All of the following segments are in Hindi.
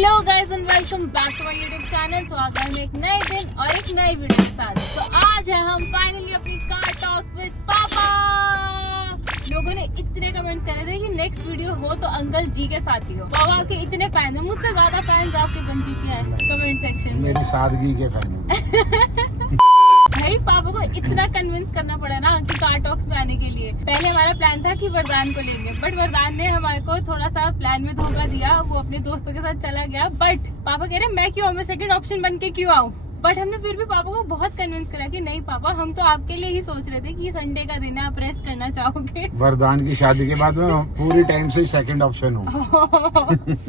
Hello guys and welcome back to my YouTube channel. तो आज हम एक नए दिन और एक नई वीडियो के साथ। तो आज है हम फाइनली अपनी कार टॉक्स विद पापा। लोगों ने इतने कमेंट्स करे थे कि नेक्स्ट वीडियो हो तो अंकल जी के साथ ही हो। पापा आपके इतने फैन हैं, मुझसे ज्यादा फैंस आपके बन चुके हैं कमेंट सेक्शन में। मेरी सादगी के फैन हैं। भाई पापा को इतना कन्विंस करना पड़ा ना कि कार टॉक्स में आने के लिए। पहले हमारा प्लान था कि वरदान को लेंगे, बट वरदान ने हमारे को थोड़ा सा प्लान में धोखा दिया। वो अपने दोस्तों के साथ चला गया। बट पापा कह रहे मैं क्यों, मैं सेकंड ऑप्शन बन के क्यों आऊँ। बट हमने फिर भी पापा को बहुत कन्विंस करा कि नहीं पापा, हम तो आपके लिए ही सोच रहे थे कि संडे का दिन है, आप रेस्ट करना चाहोगे। वरदान की शादी के बाद मैं पूरी टाइम से सेकंड ऑप्शन हूँ।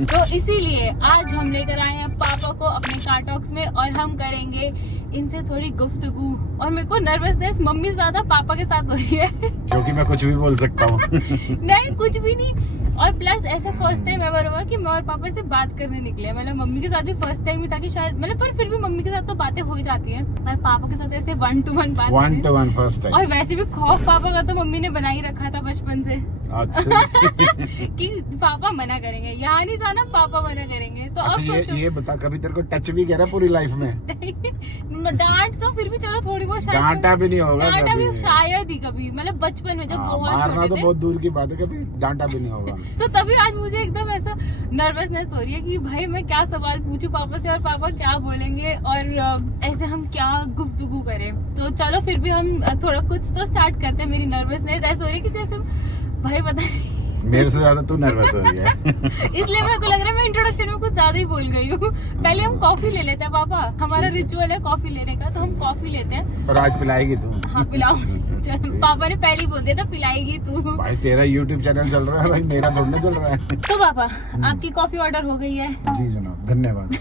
तो इसीलिए आज हम लेकर आए हैं पापा को अपने कार टॉक्स में और हम करेंगे इनसे थोड़ी गुफ्तगू। और मेरे को नर्वसनेस मम्मी से ज्यादा पापा के साथ हो रही है क्योंकि मैं कुछ भी बोल सकता हूँ। नहीं कुछ भी नहीं। और प्लस ऐसे फर्स्ट टाइम एवर हुआ कि मैं और पापा से बात करने निकले। मतलब मम्मी के साथ भी फर्स्ट टाइम ही था कि शायद, मतलब पर फिर भी मम्मी के साथ तो बातें हो ही जाती हैं, पर पापा के साथ ऐसे 1-to-1 बात 1-to-1 फर्स्ट टाइम। और वैसे भी खौफ पापा का तो मम्मी ने बना ही रखा था बचपन से। अच्छा। कि पापा मना करेंगे, यहाँ नहीं जाना, पापा मना करेंगे। तो अब सोचो ये बता, कभी तेरे को टच भी करा पूरी लाइफ में? डांट तो फिर भी चलो थोड़ी बहुत, डांटा भी नहीं होगा, डांटा भी शायद ही कभी, मतलब बचपन में जब बहुत मारना छोटे तो थे। बहुत दूर की बात है, कभी डांटा भी नहीं होगा। तो तभी आज मुझे एकदम ऐसा नर्वसनेस हो रही है कि भाई मैं क्या सवाल पूछूं पापा से और पापा क्या बोलेंगे और ऐसे हम क्या गुफ्तगू करें। तो चलो फिर भी हम थोड़ा कुछ तो स्टार्ट करते हैं। मेरी नर्वसनेस ऐसे हो रही है कि जैसे भाई पता नहीं मेरे से ज्यादा तू नर्वस हो रही है। इसलिए मेरे को लग रहा है मैं इंट्रोडक्शन में कुछ ज्यादा ही बोल गई हूँ। पहले हम कॉफी ले लेते हैं पापा, हमारा रिचुअल है कॉफी लेने का, तो हम कॉफी लेते हैं। और आज पिलाएगी तू? हाँ पिलाओ। चल पापा ने पहले ही बोल दिया था पिलाएगी तू। भाई तेरा YouTube चैनल चल रहा है भाई, मेरा थोड़ा ना चल रहा है। तो पापा आपकी कॉफी ऑर्डर हो गई है? जी जनाब, धन्यवाद।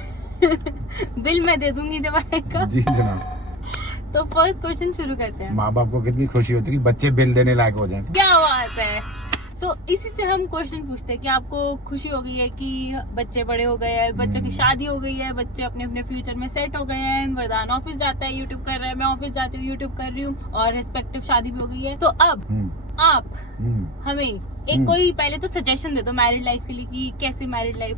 बिल मैं दे दूंगी जब आएगा। जी जनाब। तो फर्स्ट क्वेश्चन शुरू करते हैं। माँ बाप को कितनी खुशी होती है कि बच्चे बिल देने लायक हो जाए। क्या बात है। तो इसी से हम क्वेश्चन पूछते हैं कि आपको खुशी हो गई है कि बच्चे बड़े हो गए हैं, बच्चों की शादी हो गई है, बच्चे अपने अपने फ्यूचर में सेट हो गए हैं। वरदान ऑफिस जाता है, यूट्यूब कर रहा है, मैं ऑफिस जाती हूँ, यूट्यूब कर रही हूँ, और रिस्पेक्टिव शादी भी हो गई है। तो अब आप हमें एक कोई पहले तो सजेशन दे दो मैरिड लाइफ के लिए कि कैसे मैरिड लाइफ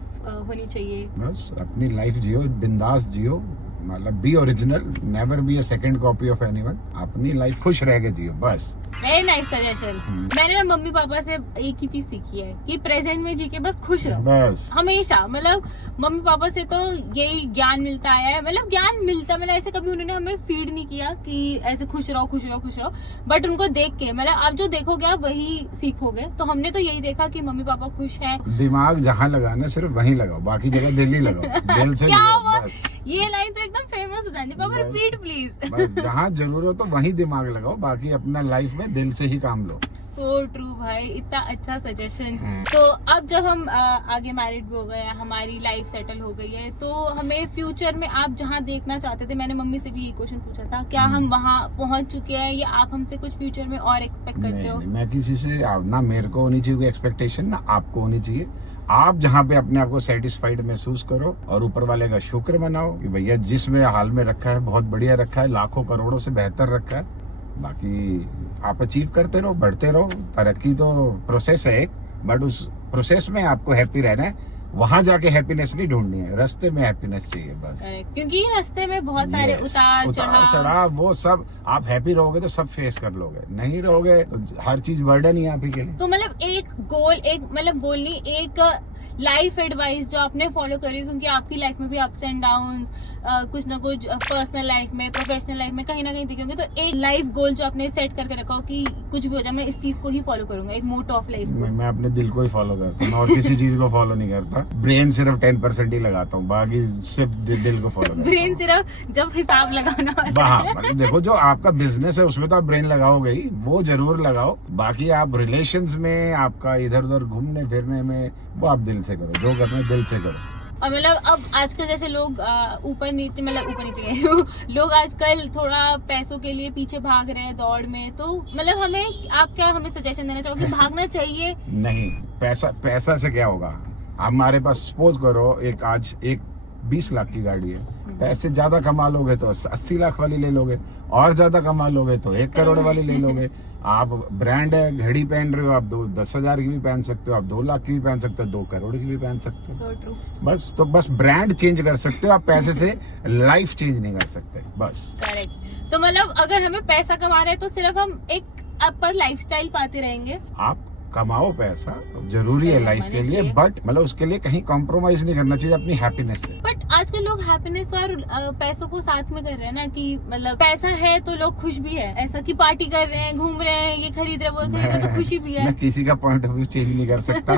होनी चाहिए। बस अपनी लाइफ जियो, बिंदास जियो, मतलब B original, never be a second copy of anyone. अपनी लाइफ खुश रह के जियो बस। Very nice suggestion. मैंने ना मम्मी पापा से एक ही चीज सीखी है कि प्रेजेंट में जी के बस खुश रहो बस हमेशा। मतलब मम्मी पापा से तो यही ज्ञान मिलता आया है, मतलब ज्ञान मिलता, मतलब ऐसे कभी उन्होंने हमें फीड नहीं किया कि ऐसे खुश रहो खुश रहो खुश रहो, बट उनको देख के, मतलब आप जो देखोगे आप वही सीखोगे। तो हमने तो यही देखा कि मम्मी पापा खुश हैं। दिमाग जहाँ लगाना सिर्फ वहीं लगाओ, बाकी जगह दिल ही लगाओ, दिल से क्या लगाओ बस। ये लाइन तो एकदम फेमस हो जानी। पापा रिपीट प्लीज। बस जहाँ जरूरत हो वहीं दिमाग लगाओ, बाकी अपना लाइफ में दिल से ही काम लो। सो ट्रू भाई, इतना अच्छा सजेशन। तो अब जब हम आगे मैरिड भी हो गए हैं, हमारी लाइफ सेटल हो गई है, तो हमें फ्यूचर में आप जहाँ देखना चाहते थे, मैंने मम्मी से भी ये क्वेश्चन पूछा था, क्या हम वहाँ पहुँच चुके हैं या आप हमसे कुछ फ्यूचर में और एक्सपेक्ट करते हो? मैं किसी से ना मेरे को होनी चाहिए कोई एक्सपेक्टेशन, ना आपको होनी चाहिए। आप जहाँ पे अपने आप को सेटिस्फाइड महसूस करो और ऊपर वाले का शुक्र मनाओ कि भैया जिसमें हाल में रखा है बहुत बढ़िया रखा है, लाखों करोड़ों से बेहतर रखा है। बाकी आप अचीव करते रहो, बढ़ते रहो। तरक्की तो प्रोसेस है एक, बट उस प्रोसेस में आपको हैप्पी रहना है। वहाँ जाके हैप्पीनेस नहीं ढूंढनी है, रास्ते में हैप्पीनेस चाहिए बस। क्योंकि रास्ते में बहुत सारे उतार चढ़ाव, वो सब आप हैप्पी रहोगे तो सब फेस कर लोगे, नहीं रहोगे तो हर चीज बर्डन ही आप ही के लिए। तो मतलब एक गोल, एक मतलब गोल नहीं, एक लाइफ एडवाइस जो आपने फॉलो करी, क्योंकि आपकी लाइफ में भी अप्स एंड डाउन्स, कुछ ना कुछ पर्सनल लाइफ में, प्रोफेशनल लाइफ में कहीं ना कहीं दिखेंगे। तो एक लाइफ गोल जो आपने सेट करके रखा हो कि कुछ भी हो जाए मैं इस चीज को ही फॉलो करूंगा, एक मोटो ऑफ लाइफ। मैं अपने दिल को ही फॉलो करता हूँ, मैं और किसी चीज को फॉलो नहीं करता। ब्रेन सिर्फ 10% ही लगाता हूँ, बाकी सिर्फ दिल को फॉलो करता हूँ। ब्रेन सिर्फ जब हिसाब लगाना होता है। मतलब देखो जो आपका बिजनेस है उसमें तो आप ब्रेन लगाओगे ही, वो जरूर लगाओ। बाकी आप रिलेशंस में, आपका इधर उधर घूमने फिरने में, वो आप दिल से करो, जो करना है दिल से करो। और मतलब अब आजकल जैसे लोग ऊपर नीचे, मतलब ऊपर नीचे कह रही हूँ, लोग आजकल थोड़ा पैसों के लिए पीछे भाग रहे हैं दौड़ में। तो मतलब हमें, आप क्या हमें सजेशन देना चाहोगे, भागना चाहिए? नहीं, पैसा से क्या होगा? हमारे पास सपोज करो आज एक 20 लाख की गाड़ी है। पैसे ज्यादा कमा लोगे तो 80 लाख वाली ले लोगे, और ज्यादा कमा लोगे तो 1 करोड़ वाली ले लोगे। आप ब्रांड है, घड़ी पहन रहे हो आप, 10,000 की भी पहन सकते हो, आप 2 लाख की भी पहन सकते हो, 2 करोड़ की भी पहन सकते हो। So true. बस ब्रांड चेंज कर सकते हो आप, पैसे से लाइफ चेंज नहीं कर सकते बस। करेक्ट। तो मतलब अगर हमें पैसा कमा रहे हैं तो सिर्फ हम एक अपर लाइफस्टाइल पाते रहेंगे। आप कमाओ पैसा, जरूरी है लाइफ के लिए, बट मतलब उसके लिए कहीं कॉम्प्रोमाइज नहीं करना चाहिए अपनी हैप्पीनेस से। बट आजकल लोग हैप्पीनेस और पैसों को साथ में कर रहे हैं ना, कि मतलब पैसा है तो लोग खुश भी है, ऐसा कि पार्टी कर रहे हैं, घूम रहे हैं, ये खरीद रहे हैं, वो खरीद रहे हैं, तो खुशी भी है। मैं किसी का पॉइंट ऑफ व्यू चेंज नहीं कर सकता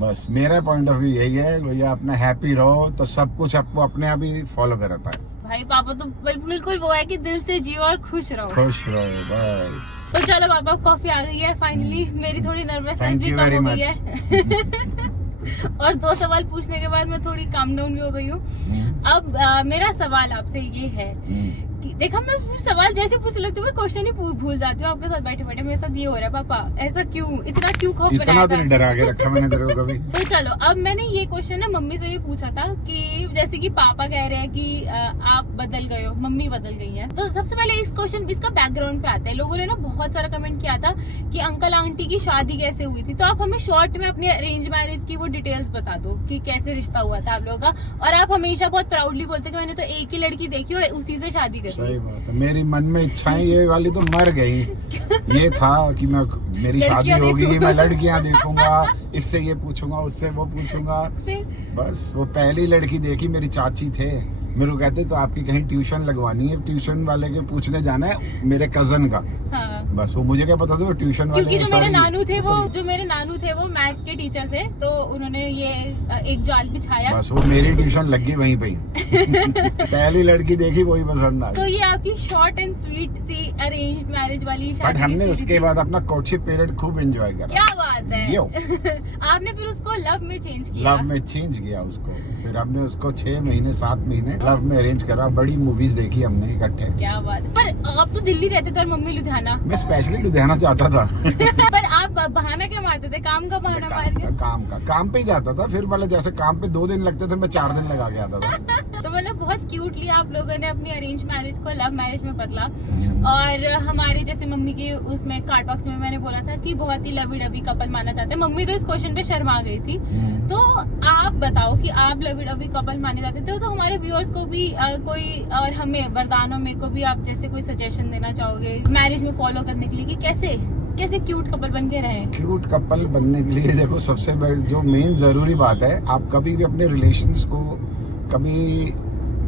बस मेरा पॉइंट ऑफ व्यू यही है, भैया अपना हैप्पी रहो तो सब कुछ आपको अपने आप ही फॉलो करता है। भाई पापा तो बिल्कुल वो है कि दिल से जियो और खुश रहो। खुश रहो बस। तो चलो पापा, कॉफी आ गई है फाइनली, मेरी थोड़ी नर्वसनेस भी कम हो गई है और 2 सवाल पूछने के बाद मैं थोड़ी काम डाउन भी हो गई हूँ। अब मेरा सवाल आपसे ये है कि देखा, मैं सवाल जैसे पूछने लगती हूँ मैं क्वेश्चन ही भूल जाती हूँ आपके साथ बैठे बैठे। मेरे साथ ये हो रहा है पापा, ऐसा क्यों, इतना क्यों खौफ इतना बनाया तो था? नहीं डरा के रखा मैंने तेरे को कभी। तो चलो, अब मैंने ये क्वेश्चन ना मम्मी से भी पूछा था कि जैसे कि पापा कह रहे हैं कि आप बदल गए हो, मम्मी बदल गई है। तो सबसे पहले इस क्वेश्चन, इसका बैकग्राउंड पे आते हैं। लोगों ने ना बहुत सारा कमेंट किया था कि अंकल आंटी की शादी कैसे हुई थी। तो आप हमें शॉर्ट में अपनी अरेंज मैरिज की वो डिटेल्स बता दो कि कैसे रिश्ता हुआ था आप लोगों का। और आप हमेशा बहुत प्राउडली बोलते कि मैंने तो एक ही लड़की देखी और उसी से शादी करी। सही बात है, मेरी मन में इच्छाएं ये वाली तो मर गई। ये था कि मैं मेरी शादी होगी, मैं लड़कियां देखूंगा, इससे ये पूछूंगा, उससे वो पूछूंगा। बस वो पहली लड़की देखी, मेरी चाची थे, मेरे को कहते तो आपकी कहीं ट्यूशन लगवानी है, ट्यूशन वाले के पूछने जाना है मेरे कजन का। हाँ। बस वो मुझे क्या पता था वो ट्यूशन वाले। क्योंकि जो मेरे नानू थे वो मैथ्स के टीचर थे, तो उन्होंने ये एक जाल बिछाया। बस वो मेरी ट्यूशन लग गई वहीं पे पहली लड़की देखी वही पसंद आई। तो ये आपकी शॉर्ट एंड स्वीट सी अरेंज्ड मैरिज वाली शादी। बट हमने उसके बाद अपना कोर्टशिप पीरियड खूब एंजॉय करा। क्या बात है आपने फिर उसको लव में चेंज किया। लव में चेंज किया उसको, फिर हमने उसको 6 महीने 7 महीने लव में अरेंज करा, बड़ी मूवीज देखी हमने इकट्ठे। क्या बात है। पर आप तो दिल्ली रहते थे और मम्मी लुधियाना। मैं स्पेशली लुधियाना जाता था पर आप बहाना क्या मारते थे, काम का बहाना मार के? काम पे ही जाता था, फिर मतलब जैसे काम पे 2 दिन लगते थे मैं 4 दिन लगा के आता था। तो मतलब बहुत क्यूटली आप लोगों ने अपनी अरेंज मैरिज को लव मैरिज में बदला। और हमारे जैसे मम्मी के उसमें कार्ड बॉक्स में मैंने बोला था कि बहुत ही लवी डवी कपल माना जाता है। मम्मी तो इस क्वेश्चन पे शर्मा गई थी। तो आप बताओ कि आप लवी डवी कपल माने जाते थे, तो हमारे व्यूअर्स को भी कोई, और हमें वरदानों में को भी आप जैसे कोई सजेशन देना चाहोगे मैरिज में फॉलो करने के लिए, कि कैसे क्यूट कपल बन के रहे? क्यूट कपल बनने के लिए देखो, सबसे जो मेन जरूरी बात है, आप कभी भी अपने रिलेशंस को कभी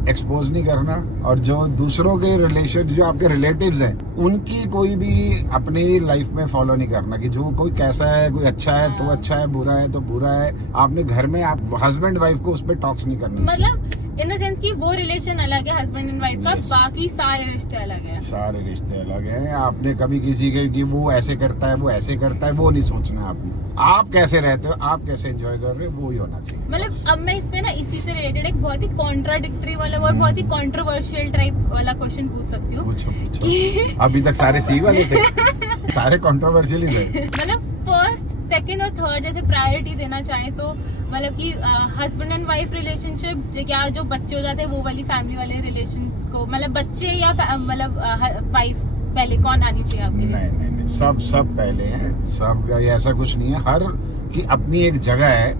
एक्सपोज नहीं करना, और जो दूसरों के रिलेशन, जो आपके रिलेटिव्स हैं, उनकी कोई भी अपनी लाइफ में फॉलो नहीं करना कि जो कोई कैसा है, कोई अच्छा है तो अच्छा है, बुरा है तो बुरा है। आपने घर में आप हस्बैंड वाइफ को उस पर टॉक्स नहीं करनी, मतलब इन द सेंस कि वो रिलेशन अलग है हस्बैंड एंड वाइफ का, बाकी सारे रिश्ते अलग हैं। सारे रिश्ते अलग हैं। आपने कभी किसी के कि वो ऐसे करता है, वो ऐसे करता है, वो नहीं सोचना है आपने। आप कैसे रहते हो, आप कैसे एंजॉय कर रहे हो, वो ही होना चाहिए। मतलब अब मैं इस पे ना इसी से रिलेटेड एक बहुत ही कॉन्ट्राडिक्टरी वाला और बहुत ही कॉन्ट्रोवर्शियल टाइप वाला क्वेश्चन पूछ सकती हूँ। पूछो। अभी तक सारे सी वाले थे सारे कॉन्ट्रोवर्शियल ही थे। मतलब फर्स्ट, सेकंड और थर्ड जैसे प्रायोरिटी देना चाहे तो मतलब कि हस्बैंड एंड वाइफ रिलेशनशिप, या जो बच्चे हो जाते हैं वो वाली फैमिली वाले रिलेशन को, मतलब बच्चे या मतलब वाइफ पहले कौन आनी चाहिए आपके लिए? नहीं, सब पहले हैं। सब ऐसा कुछ नहीं है, हर की अपनी एक जगह है।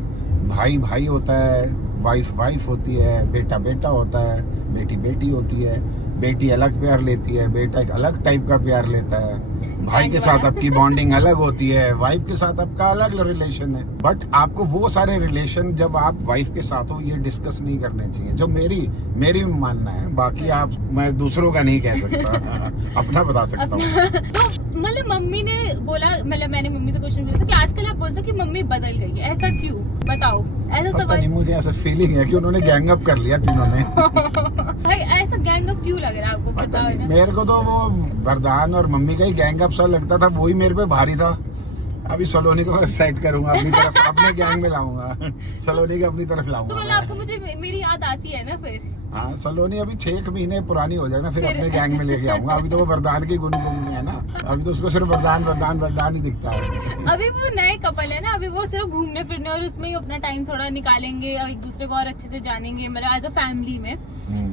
भाई भाई होता है, वाइफ होती है, बेटा होता है, बेटी होती है। बेटी अलग प्यार लेती है, बेटा एक अलग टाइप का प्यार लेता है। भाई के साथ आपकी बॉन्डिंग अलग होती है, वाइफ के साथ आपका अलग रिलेशन है। बट आपको वो सारे रिलेशन जब आप वाइफ के साथ हो, ये डिस्कस नहीं करने चाहिए, जो मेरी मानना है। बाकी आप, मैं दूसरों का नहीं कह सकता अपना बता सकता हूँ। तो मतलब मम्मी ने बोला, मतलब मैंने मम्मी से क्वेश्चन पूछा कि आजकल आप बोलते हो कि मम्मी बदल गई है, ऐसा क्यों? बताओ। ऐसा पता सवाल नहीं, मुझे ऐसा फीलिंग है कि उन्होंने गैंग अप कर लिया तीनों ने। भाई ऐसा गैंग अप क्यों लग रहा है आपको? पता बताओ नहीं, ना। मेरे को तो वो वरदान और मम्मी का ही गैंग अप सा लगता था, वही मेरे पे भारी था। अभी सलोनी को सेट करूंगा अपनी तरफ, अपने गैंग में लाऊंगा, सलोनी को अपनी तरफ तो मतलब लाऊंगा। आपको मुझे मेरी याद आती है ना फिर। हाँ सलोनी अभी 6 महीने पुरानी हो जाए ना, फिर अपने गैंग में लेके आऊंगा। अभी तो वो वरदान की गुन में है ना, अभी तो उसको सिर्फ वरदान वरदान वरदान ही दिखता है। अभी वो नए कपल है ना, अभी वो सिर्फ घूमने फिरने और उसमें ही अपना टाइम थोड़ा निकालेंगे और एक दूसरे को और अच्छे से जानेंगे, मतलब एज अ फैमिली में।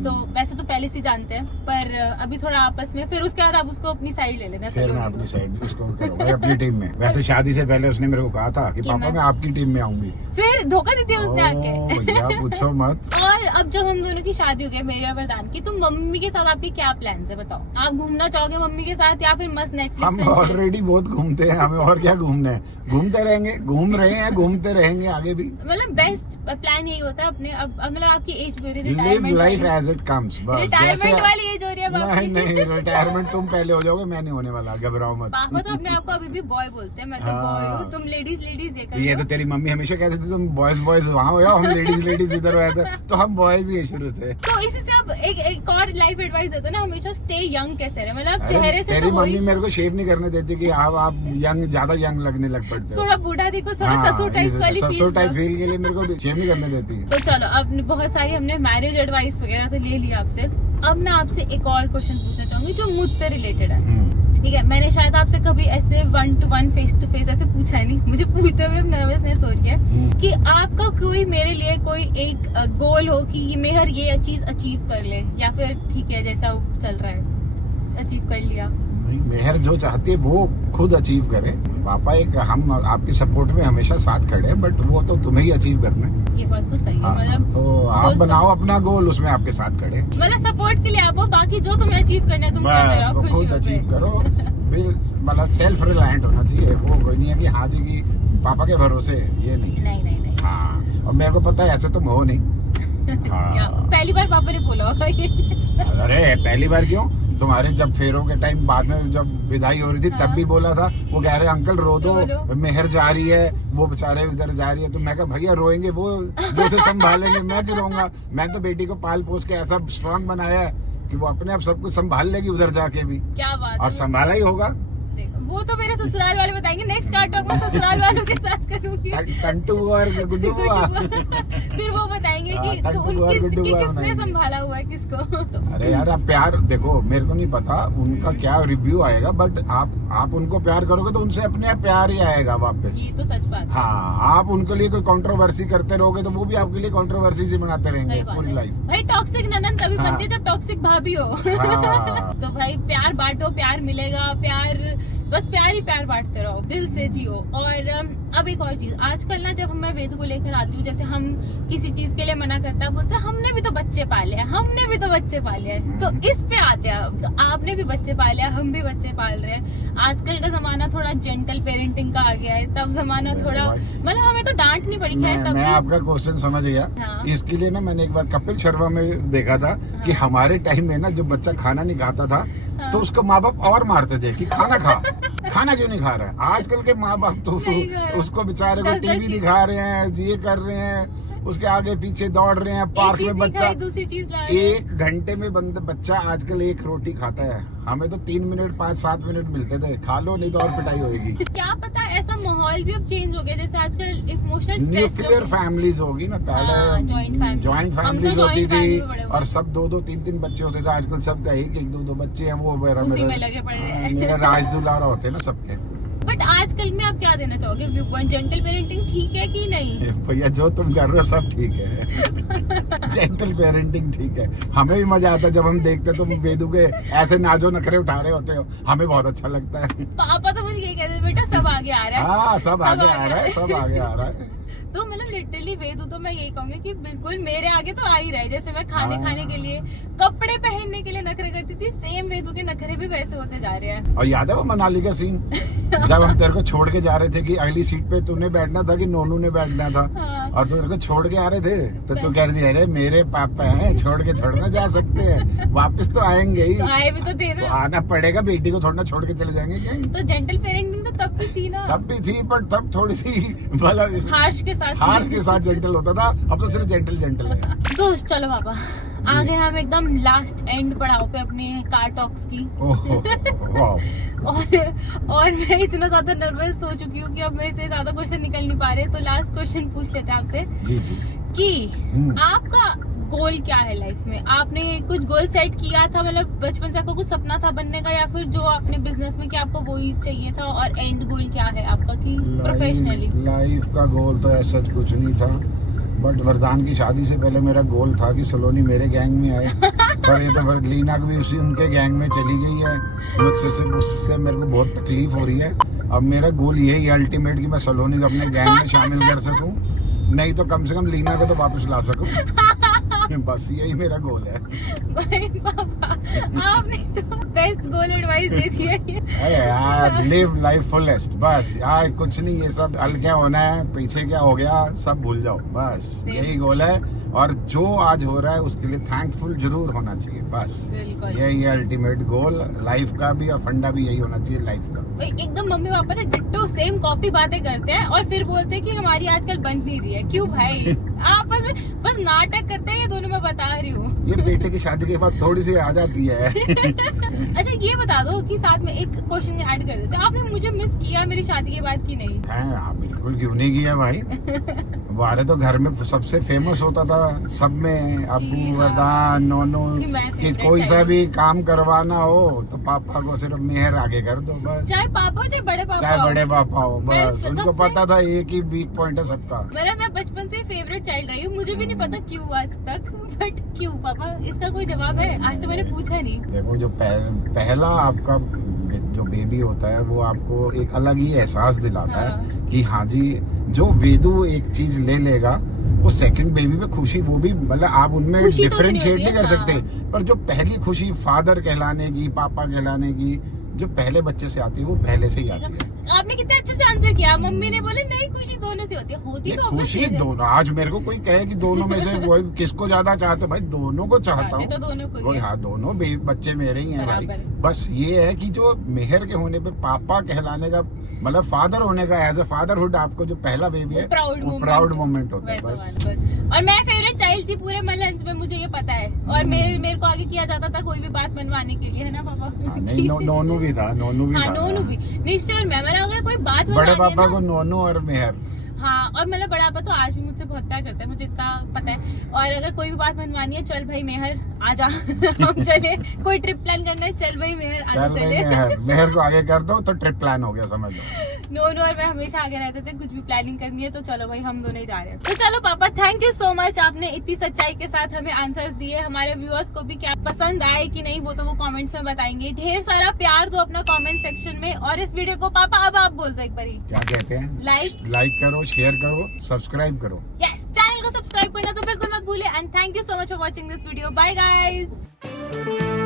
तो वैसे तो पहले से जानते हैं, पर अभी थोड़ा आपस में, फिर उसके बाद आप उसको अपनी साइड ले लेना। फिर मैं अपनी साइड उसको करूंगा अपनी टीम में। वैसे शादी से पहले उसने मेरे को कहा था कि पापा मैं आपकी टीम में आऊंगी। फिर धोखा देती है उसने आके। ओ, भैया पूछो मत। और अब जब हम दोनों की शादी हो गई, मेरे और वरदान की, तो मम्मी के साथ आपके क्या प्लान है बताओ? आप घूमना चाहोगे मम्मी के साथ या फिर मस्त हम नेटफ्लिक्स? ऑलरेडी बहुत घूमते हैं, हमें और क्या घूमना है, घूमते रहेंगे, घूम रहे हैं, घूमते रहेंगे आगे भी। मतलब बेस्ट प्लान यही होता है अपने, अब मतलब आपकी एज भी हो रही है, live retirement life as it comes. बस रिटायरमेंट वाली एज हो रही है अब नहीं आपकी। नहीं, रिटायरमेंट तुम पहले हो जाओगे, मैं नहीं होने वाला, घबराओ मत। पापा तो अपने आप को अभी भी बॉय बोलते हैं, मैं तो बॉय हूँ, तुम लेडीज लेडीज ये तो तेरी मम्मी हमेशा कहती थी तुम बॉयज बॉयज वहाँ हो जाओ, हम लेडीज लेडीज इधर हो जाते, तो हम बॉयज ही है शुरू से। तो इसी से आप एक और लाइफ एडवाइस देते हो ना, हमेशा स्टे यंग कैसे रहे, मतलब अरे, चेहरे से तेरी तो वही, मम्मी मेरे को शेव नहीं करने देती कि आप यंग, ज्यादा यंग लगने लग पड़ते हो। थोड़ा बूढ़ा देखो, थोड़ा ससुर टाइप्स वाली ससुर टाइप फील। फील के लिए मेरे को शेव नहीं करने देती। तो चलो, अब बहुत सारी हमने मैरिज एडवाइस वगैरह तो ले लिया आपसे। अब मैं आपसे एक और क्वेश्चन पूछना चाहूंगी जो मुझसे रिलेटेड है। ठीक है, मैंने शायद आपसे कभी ऐसे 1-to-1 फेस टू फेस ऐसे पूछा है नहीं, मुझे पूछते हुए नर्वसनेस हो रही है कि आपका कोई मेरे लिए कोई एक गोल हो कि ये मेहर ये चीज अचीव कर ले, या फिर ठीक है जैसा चल रहा है अचीव कर लिया। मेहर जो चाहती है वो खुद अचीव करे। पापा एक हम आपके सपोर्ट में हमेशा साथ खड़े हैं, बट वो तो तुम्हें ही अचीव करना है। ये बात तो सही है, मतलब तो आप बनाओ अपना गोल, उसमें आपके साथ खड़े। मतलब सपोर्ट के लिए आप हो, बाकी जो तुम्हें अचीव करना है तुम कर रहे हो, बस खुद खुशी अचीव करो। मतलब सेल्फ रिलायंट होना चाहिए, वो कोई नहीं है कि हाँ जी की पापा के भरोसे, ये नहीं। नहीं नहीं नहीं। हाँ, और मेरे को पता है ऐसे तुम हो नहीं। क्या हाँ। पहली बार पापा ने बोला होगा ये? अरे पहली बार क्यों, तुम्हारे जब फेरों के टाइम बाद में जब विदाई हो रही थी तब भी बोला था। वो कह रहे अंकल रो दो, मेहर जा रही है, वो बेचारे इधर जा रही है। तो मैं कहा भैया रोएंगे वो, जो से संभालेंगे, मैं क्यों रोऊंगा? मैं तो बेटी को पाल पोस के ऐसा स्ट्रांग बनाया है कि वो अपने आप सब कुछ संभाल लेगी उधर जाके भी। क्या बात और है। संभाला ही होगा। वो तो मेरे ससुराल वाले बताएंगे, नेक्स्ट कार्ड टॉक में ससुराल वालों के साथ करूंगी। टंटू और गुड्डू हुआ। फिर वो बताएंगे कि हाँ, टंटू और गुड्डू हुआ किसने बनाएंगे। संभाला हुआ है किसको। अरे यार आप प्यार देखो, मेरे को नहीं पता उनका क्या रिव्यू आएगा, बट आप उनको प्यार करोगे तो उनसे अपने आप प्यार ही आएगा वापस। ये तो सच बात है। हाँ, आप उनके लिए कोई कंट्रोवर्सी करते रहोगे तो वो भी आपके लिए कंट्रोवर्सी ही बनाते रहेंगे सही बात पूरी है। लाइफ। भाई टॉक्सिक ननद तभी हाँ। बनती है जब टॉक्सिक भाभी हो। हाँ। तो भाई प्यार बांटो, प्यार मिलेगा, प्यार बस प्यार ही प्यार बांटते रहो, दिल से जियो। और अब एक और चीज, आजकल ना जब मैं वेदू को लेकर आती हूँ, जैसे हम किसी चीज के लिए मना करता है, बोलता है हमने भी तो बच्चे पाले हैं, हमने भी तो बच्चे पाले हैं। तो इस पे आते हैं, तो आपने भी बच्चे पाले हैं, हम भी बच्चे पाल रहे हैं। आजकल का जमाना थोड़ा जेंटल पेरेंटिंग का आ गया है, तब जमाना थोड़ा मतलब हमें तो डांट नहीं पड़ी खैर तब मैं भी। आपका क्वेश्चन समझ गया। हाँ। इसके लिए ना मैंने एक बार कपिल शर्मा में देखा था कि हमारे टाइम में ना जो बच्चा खाना नहीं खाता था तो उसको माँ बाप और मारते थे कि खाना खा, खाना क्यों नहीं खा रहा है। आजकल के माँ बाप तो सही कह रहे हो। उसको बेचारे को 10-10 टीवी दिखा रहे हैं, ये कर रहे हैं, उसके आगे पीछे दौड़ रहे हैं, पार्क में बच्चा दूसरी चीज ला 1 घंटे में बच्चा आजकल 1 रोटी खाता है। हमें तो 3 मिनट 5-7 मिनट मिलते थे, खा लो नहीं तो और पिटाई होगी। क्या पता ऐसा माहौल भी अब चेंज हो गया, जैसे आजकल इमोशनल स्ट्रेस न्यूक्लियर फैमिलीज होगी ना, हाँ, पहले joint family। जॉइंट हम तो फैमिलीज joint होती family थी में बड़े हुए। और सब 2-2 3-3 बच्चे होते थे। आजकल सबका 1-1 2-2 बच्चे हैं। वो उसी में लगे पड़े हैं। मेरा राज दुलारा होते हैं ना सबके। बट आजकल में आप क्या देना चाहोगे व्यू पॉइंट, जेंटल पेरेंटिंग ठीक है कि नहीं? भैया जो तुम कर रहे हो सब ठीक है। जेंटल पेरेंटिंग ठीक है। हमें भी मजा आता है जब हम देखते तुम वेदू के ऐसे नाजो नखरे उठा रहे होते हो, हमें बहुत अच्छा लगता है। पापा तो मुझे यही कहते हैं, बेटा सब आगे आ रहा है। हाँ सब आगे आ रहा है, सब आगे आ रहा है। तो मतलब लिटरली वेदू तो मैं यही कहूंगी कि बिल्कुल मेरे आगे तो आ ही रहा है। जैसे मैं खाने के लिए, कपड़े पहनने के लिए नखरे करती थी, सेम वेदू के नखरे भी वैसे होते जा रहे हैं। और याद है वो मनाली का सीन जब हम तेरे को छोड़ के जा रहे थे कि अगली सीट पे तूने बैठना था कि नोनू ने बैठना था। हाँ। और तेरे को छोड़ के आ रहे थे तो तू कह रही अरे मेरे पापा हैं, छोड़ के थोड़ा ना जा सकते हैं, वापस तो आएंगे ही। तो आए भी तो थे तो ना। आना पड़ेगा, बेटी को थोड़ा ना छोड़ के चले जाएंगे क्या? तो जेंटल पेरेंटिंग तो तब भी थी ना, तब भी थी पर तब थोड़ी सी मतलब हार्श के साथ साथ हार्श के साथ जेंटल होता था, अब तो सिर्फ जेंटल है। दोस्त चलो पापा, आगे हम एकदम लास्ट एंड पड़ाव पे अपने कार टॉक्स की। वाह। और मैं इतना ज्यादा नर्वस हो चुकी हूँ कि अब मेरे से ज्यादा क्वेश्चन निकल नहीं पा रहे, तो लास्ट क्वेश्चन पूछ लेते हैं आपसे जी जी। कि आपका गोल क्या है लाइफ में? आपने कुछ गोल सेट किया था, मतलब बचपन से आपको कुछ सपना था बनने का, या फिर जो आपने बिजनेस में किया आपको वही चाहिए था? और एंड गोल क्या है आपका कि प्रोफेशनली? लाइफ का गोल तो ऐसा कुछ नहीं था, बट वरदान की शादी से पहले मेरा गोल था कि सलोनी मेरे गैंग में आए। पर ये तो फिर लीना भी उसी उनके गैंग में चली गई है, उससे मेरे को बहुत तकलीफ हो रही है। अब मेरा गोल यही है अल्टीमेट कि मैं सलोनी को अपने गैंग में शामिल कर सकूं, नहीं तो कम से कम लीना को तो वापस ला सकूं। बस यही मेरा गोल है। पापा आपने तो बेस्ट गोल एडवाइस दे दी है। अरे यार, लिव लाइफ फुलेस्ट, बस यार कुछ नहीं, ये सब हल क्या होना है, पीछे क्या हो गया सब भूल जाओ, बस यही गोल है। और जो आज हो रहा है उसके लिए थैंकफुल जरूर होना चाहिए, बस यही है अल्टीमेट गोल लाइफ का भी, और फंडा भी यही होना चाहिए लाइफ का। एकदम मम्मी पापा ने डिट्टो सेम कॉपी बातें करते हैं और फिर बोलते हैं कि हमारी आजकल बन नहीं रही है। क्यों भाई? आपस में बस नाटक करते हैं ये दोनों, मैं बता रही हूँ। ये बेटे की शादी के बाद थोड़ी सी आ जाती है। अच्छा ये बता दो कि साथ में एक क्वेश्चन ऐड कर देते हैं, आपने मुझे मिस किया मेरी शादी के बाद कि नहीं? बिल्कुल, क्यों नहीं किया भाई। हमारे तो घर में सबसे फेमस होता था सब में, अब्बू, वरदान, नोनू, कि कोई सा भी काम करवाना हो तो पापा को सिर्फ मेहर आगे कर दो, बस। चाहे पापा चाहे बड़े पापा हो, बस उनको पता था एक ही वीक पॉइंट है सबका। मैं बचपन से फेवरेट चाइल्ड रही हूँ, मुझे भी नहीं पता क्यों आज तक, बट क्यों पापा? इसका कोई जवाब है? आज तो मैंने पूछा नहीं। देखो, जो पहला आपका जो बेबी होता है वो आपको एक अलग ही एहसास दिलाता है कि हाँ जी, जो वेदू एक चीज ले लेगा वो सेकंड बेबी में खुशी, वो भी मतलब आप उनमें डिफरेंशिएट नहीं कर सकते, पर जो पहली खुशी फादर कहलाने की, पापा कहलाने की, जो पहले बच्चे से आती है वो पहले से ही आती है। आपने कितने अच्छे से आंसर किया। मम्मी ने बोले नहीं, खुशी दोनों से होती है। होती तो खुशी दोनों। आज मेरे को कोई कहे कि दोनों में से वो किसको ज्यादा चाहते हो, भाई दोनों को चाहता हूँ। तो दोनों को ही। हाँ, दोनों बच्चे मेरे ही हैं भाई। बस ये है कि जो मेहर के होने पे पापा कहलाने का मतलब फादर होने का, एज ए फादरहुड आपको जो पहला बेबी है वो प्राउड मोमेंट होता है, बस। और मैं फेवरेट चाइल्ड थी पूरे लंच में, मुझे ये पता है। और मेरे को आगे किया जाता था कोई भी बात मनवाने के लिए, है ना पापा? नहीं, नोनू भी था। नोनू भी निश्चय में, मतलब अगर कोई बात बड़े पापा को नोनू और मेहर। हाँ, और मतलब बड़ा पापा तो आज भी मुझसे बहुत प्यार करता है, मुझे इतना पता है। और अगर कोई भी बात मनवानी है, चल भाई मेहर आजा। हम चले, कोई ट्रिप प्लान करना है, चल भाई मेहर आजा, चले। मेहर को आगे कर दो तो ट्रिप प्लान हो गया, समझ लो। नोनू और मैं हमेशा आगे रहते थे, कुछ भी प्लानिंग करनी है तो चलो भाई हम दोनों ही जा रहे हैं। तो चलो पापा, थैंक यू सो मच, आपने इतनी सच्चाई के साथ हमें आंसर्स दिए। हमारे व्यूअर्स को भी क्या पसंद आए कि नहीं वो तो वो कमेंट्स में बताएंगे। ढेर सारा प्यार दो अपना कमेंट सेक्शन में। और इस वीडियो को पापा अब आप बोल दो एक बारी, क्या कहते हैं? लाइक करो, शेयर करो, सब्सक्राइब करो। यस, चैनल को सब्सक्राइब करना तो बिल्कुल मत भूले। And thank you so much for watching this video. Bye guys.